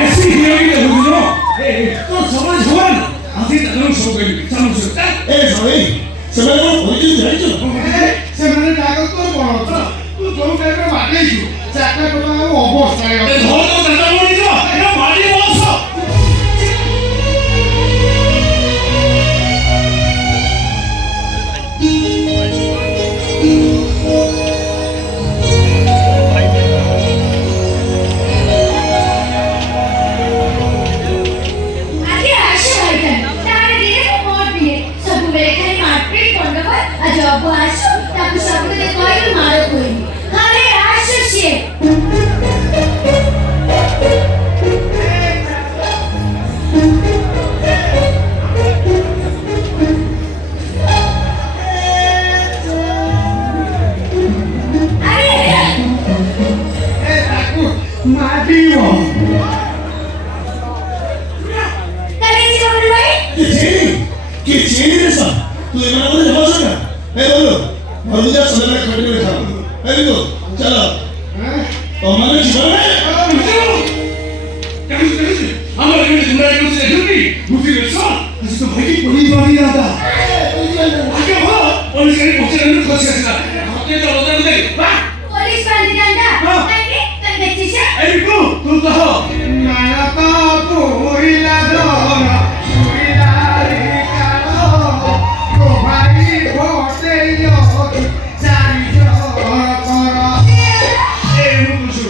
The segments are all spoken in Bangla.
ऐसी हीरोइन है बुझो तो समझ हो ना आधी तक सो गई समझ सकता ए भाई समय को कोई जाई चलो ସେମାନେ ଡାକ ତୋ ବଳ ତୁ ଯୋଉ ଟାଇପରେ ବାଡେଇଛୁ ଚାକା ଟୋକା ଅବସ୍ଥା ଏ ଧର ତ ଚାଟା ମଣି ଯିବ ଏ ମାଡି ବସ Jogo acho, tá com choque de coi e maro coi. Hale acho che. Mario! Kali si kamu dulu que chini desa tu emana bole basa na ए बोलो भरुजा सदन में खड़े बैठा ए देखो चलो तो हमारे जीवन में हमारे लिए तुम्हारे लिए से जल्दी मुझे ऐसा ऐसे तो भाई की बड़ी बारी आता आगे हो पुलिस के पहुंचे रहने को कोशिश करना आपने तो उधर दे वाह Polis bandi danda. Nanti kan becisha. ए देखो तुम तो हो Mana tahu ila dona, ila rikalo, ko bhai bote yo, cari yo koro. ए मुझे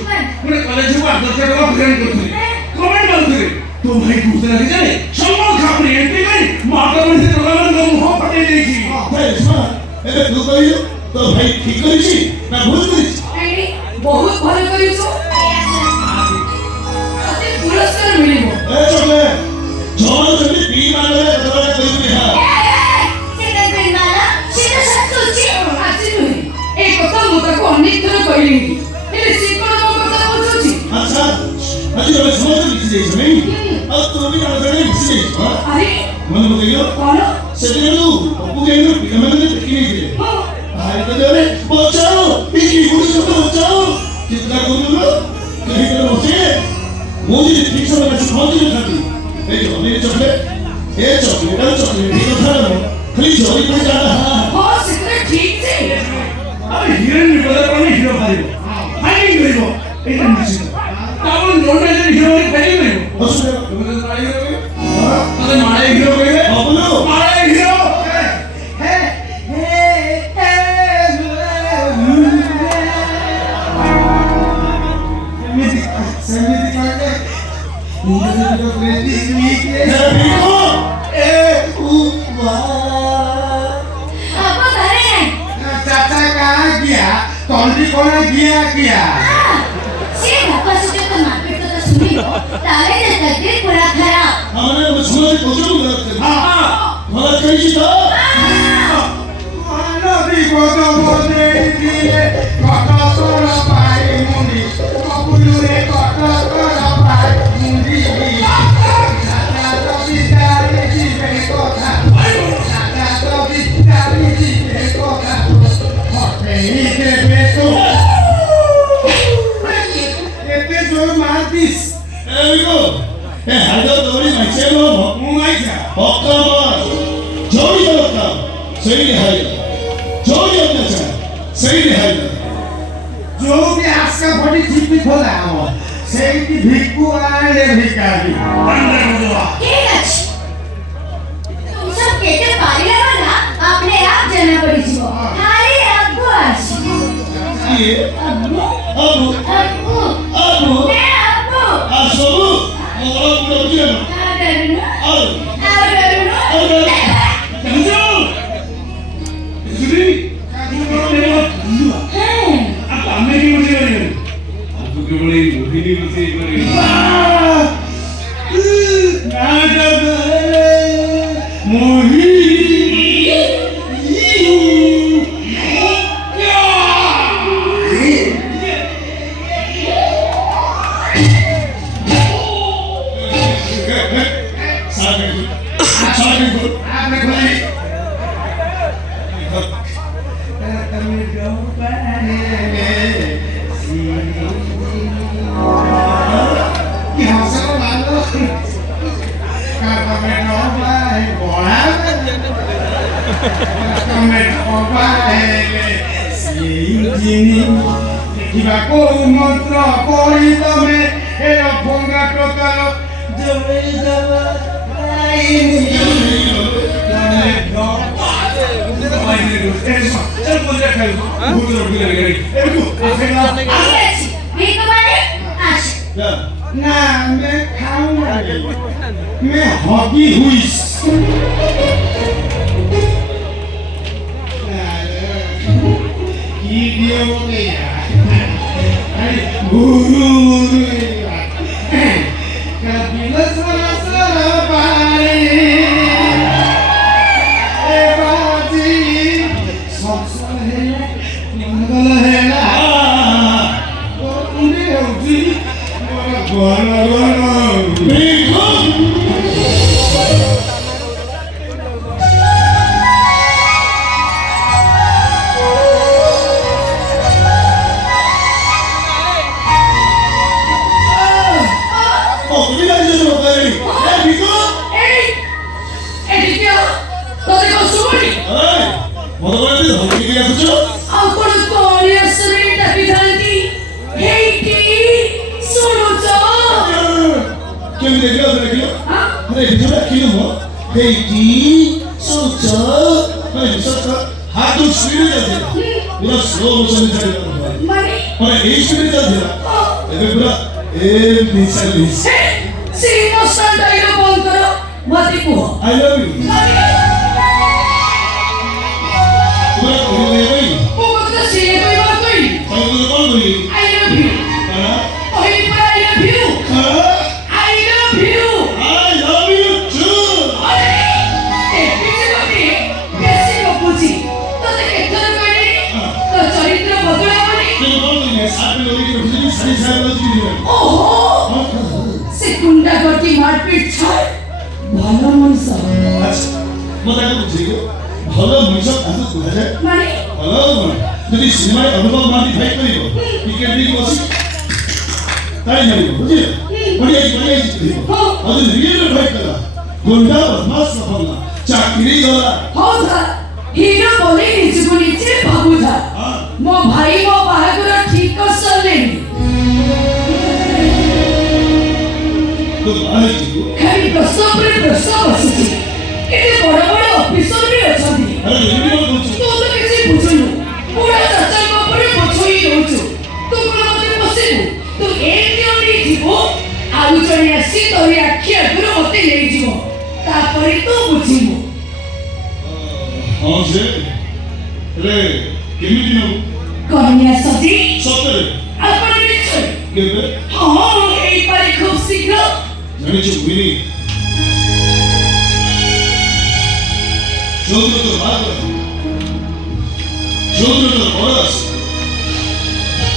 मुझे कॉलेज में आदत के लोग फ्रेंड करते हैं कमेंट करते हैं तो भाई दूसरा के जाने सम्मान खापरी एंटी गई माता में से लोगों ने मुंह पटे देखी भाई सुना ए तू कहियो तो भाई ठीक करिছি না ভুল করিছি আরে বহুত ভালো করেছো তাতে পুরস্কার মিলিব ए चले জল যদি পি মারলে তোরে কইবি হ্যাঁ সেটা বেন মালা সেটা সত্যি আজ নয় এই কথা মু তাকে অনেক থর কইলি হেলে সে কোন কথা বলছছি আচ্ছা আজ আমি সময় লিখি যাইছ নাই আর তুমি না জানি লিখি যাইছ আরে মনে পড়িও কোন সেদিন তো অপু গেঙ্গর পিতামাতাকে দেখি নেইছিলে ভাই তো জোরে বাঁচাও এই কি করছো তো বাঁচাও চিৎকার করলো কই করে বসে মোদি ঠিক সময় কাছে পৌঁছে থাকি এই যে আমি চকলেট এই চকলেট আর চকলেট এই কথা না খালি জয় করে যারা ও সেটা ঠিক যে আরে হিরোইন বিপদের কারণে হিরো হারিব ফাইটিং করিব এটা নিশ্চিত তারপর নোটা যে হিরো ফাইটিং করিব অসুবিধা তুমি তো মারি করবে তাহলে মারে হিরো কইবে বলো মারে hero Seମିତି kaya, ini juga branding mikir. দেখো এ উবা Apa kare? Caca kaya kia, tondi kona kia kia. সে বাবা সুযোগ তো মারপিট কথা শুনিব তাহলে যে তকদির পুরা খারাপ আমারে বুঝলে কোজো লাগছে হ্যাঁ ভালো কইছি তো Nadi kota bode diye, kota kora pai mundi, kapulure kota kora pai mundi. Nada to bitari jibe kota, nada to bitari jibe kota. Hote ike beto. Ete jo matis. There we go. Hey, hello, Tori, my channel. Mumaisa. Okkamar. Jodi Okka. Say hi. Jodi Okka. Say hi. जो भी आस्का बड़ी जीपी खोला हम सेठी भिक्कु आले भिखारी Banda Godoa. ঠিক আছে তুমি সব কেটে পারিলে না আপনি আপ জানা পড়িছিল খালি আব্বু আসি Ye. আব্বু Abu. আব্বু Abu. এ আব্বু Asabu. Mora pura kira. আদারু Abu. আদারু Abu. Kanjo. Juri. হ্যাঁ Apa ame ki mujhe bari. Abu ke bole mohini mujhe bari. ना जब मोही आपने खोली ତମେ କବାହେଲେ ସେଇଥିନି ଦେଖିବାକୁ ମନ୍ତ୍ର ପଢ଼ି ତମେ ଏ ଭଙ୍ଗା ଟୋକାଲ ଜମେଇ ଦେବା ଆସିଛି ଭିକ ମାରି ଆସ ଯା ନା ଆମେ ଖାଉନା मैं हॉकी हुई की दियो गया अरे गुरु कभी सरा पारे ए बाजी सब है मंगल है ना उन्हें होती मोरा गोरा देखो I love you. ଭଲ ମଣିଷ ଭଲ ମଣିଷ ତାକୁ କୁହାଯାଏ ମାନେ ଭଲ କଣ ଯଦି ସିନେମାରେ ଅନୁଭବ ମହାନ୍ତି ଫାଇଟ୍ କରିବ ଟିକେଟ୍ ଦେଇକି ବସି ତାই ଜାଣିବ ବୁଝିଲେ ବଢିଆ କହିବ ଆଉ ଯଦି ରିଏଲରେ ଫାଇଟ୍ କଲା ଗୁଣ୍ଡା ବଦମାସ ସଫଳ ଚାକିରି ଗଲା ହଉ ଥା ହିରୋ ବୋଲି ନିଜକୁ ନିଜେ ଭାବୁଥା ମୋ ଭାଇ ମୋ ବାହାଘର ଠିକ କରିସାରିଲେଣି ତୁ ବାହା ହେଇଯିବୁ ଖାଲି ପ୍ରଶ୍ନ ଉପରେ ପ୍ରଶ୍ନ ବସିଛି ଏତେ ବଡ଼ ବଡ଼ ଅଫିସର ବି ଅଛନ୍ତି ଆରେ ଏମିତି କଣ କହୁଛୁ ତୁ ତ କିଛି ବୁଝୁନୁ ବୁଢ଼ା ଚାଚାଙ୍କ ଉପରେ ପଛଇ ରହୁଛୁ ତୁ କଣ ମତେ ପଶିବୁ ତୁ ଏମିତି ଅନେଇ ଯିବୁ ଆଉ ଜଣେ ଆସି ତୋରି ଆଖି ଆଗରୁ ମତେ ନେଇଯିବ ତାପରେ ତୁ ବୁଝିବୁ ହଁ ଯେ ହେଲେ କେମିତି ନବୁ କନ୍ୟା ସତୀ ସତରେ ଆପଣ ନିଶ୍ଚୟ କେବେ ହଁ ହେଇପାରେ ଖୁବ ଶୀଘ୍ର ଜାଣିଛୁ ମିନି ଯୋଉଦିନ ତୋର ବାହାଘର ଯୋଉଦିନ ତୋର ବର ଆସେ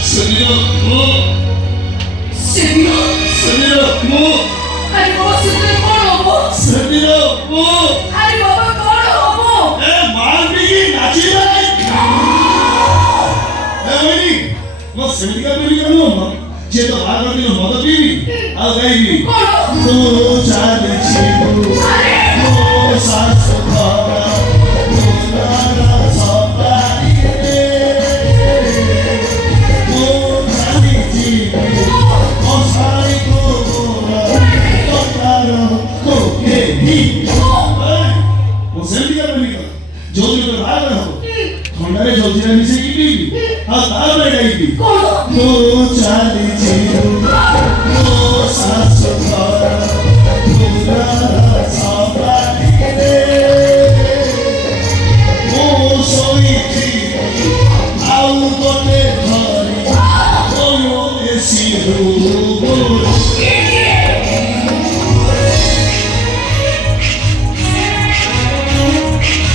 ସେଦିନ ମୁଁ ଆରେ ମୋ ସେଥିରେ କଣ ହବ ସେଦିନ ମୁଁ ଆରେ ବାବା କଣ ହବ ଏ ମାଲପିକି ନାଚିବା ଏ ମିନି ମୋ ସେମିତିକା ପିଲିକା ନୁହଁ ଯେ ତ ବାହାଘର ଦିନ ମଦ ପିଇବି ଆଉ ଗାଇବି କଣ ତୁ ଚାଲିଯିବୁ ଆରେ ମୋ ଶାଶୁ ଘର ମୁନାର ସବାରିରେ ମୁଁ ଚାଲିଯିବି ମୋ ଶାଶୁ ଘର କତାର କୋକେହି ମୁଁ ସେମିତିକା ପିଲିକା ଯୋଉଦିନ ବାହାଘର ହବ ଥଣ୍ଡାରେ ଜଲଜିରା ମିଶେଇ